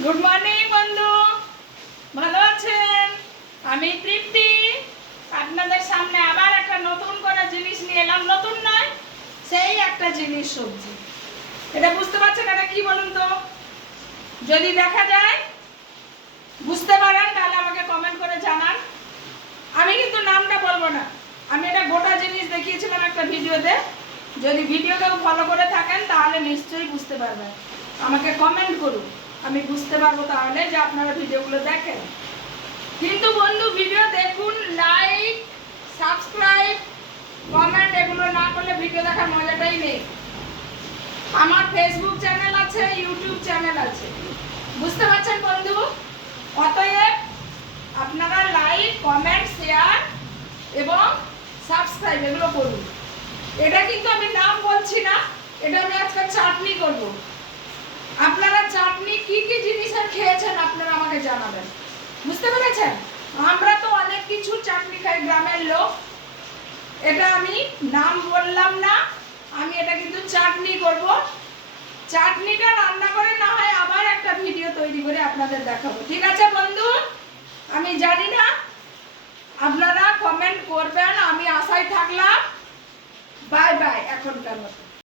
Good morning বন্ধু, ভালো আছেন? আমি তৃপ্তি আপনাদের সামনে আবার একটা নতুন করে জিনিস নিয়ে এলাম। নতুন নয়, সেই একটা জিনিস, সবজি। এটা বুঝতে পারছেন এটা কি বলুন তো? যদি দেখা যায় বুঝতে পারেন তাহলে আমাকে কমেন্ট করে জানান। আমি কিন্তু নামটা বলবো না। আমি এটা গোটা জিনিস দেখিয়েছিলাম একটা ভিডিওতে। যদি ভিডিওটাও ফলো করে থাকেন তাহলে নিশ্চয়ই বুঝতে পারবেন। আমাকে কমেন্ট করুন, আমি বুঝতে পারবো তাহলে যে আপনারা ভিডিওগুলো দেখেন। কিন্তু বন্ধু, ভিডিও দেখুন, লাইক, সাবস্ক্রাইব, কমেন্ট এগুলো না করলে ভিডিও দেখার মজাটাই নেই। আমার ফেসবুক চ্যানেল আছে, ইউটিউব চ্যানেল আছে, বুঝতে পারছেন বন্ধু? অতএব আপনারা লাইক, কমেন্ট, শেয়ার এবং সাবস্ক্রাইব এগুলো করুন। এটা কিন্তু আমি নাম বলছি না, এটা আমি আজকে চাটনি করব। আপনারা চাটনি কি কি জিনিসের খেয়েছেন আপনারা আমাকে জানাবেন, বুঝতে পেরেছেন? আমরা তো অনেক কিছু চাটনি খাই, গ্রামের লোক। এটা আমি নাম বললাম না, আমি এটা কিন্তু চাটনি করব। চাটনিটা রান্না করে না হয় আবার একটা ভিডিও তৈরি করে আপনাদের দেখাবো, ঠিক আছে বন্ধু? আমি জানি না, আপনারা কমেন্ট করবেন, আমি আশায় থাকলাম। বাই বাই এখনকার মতো।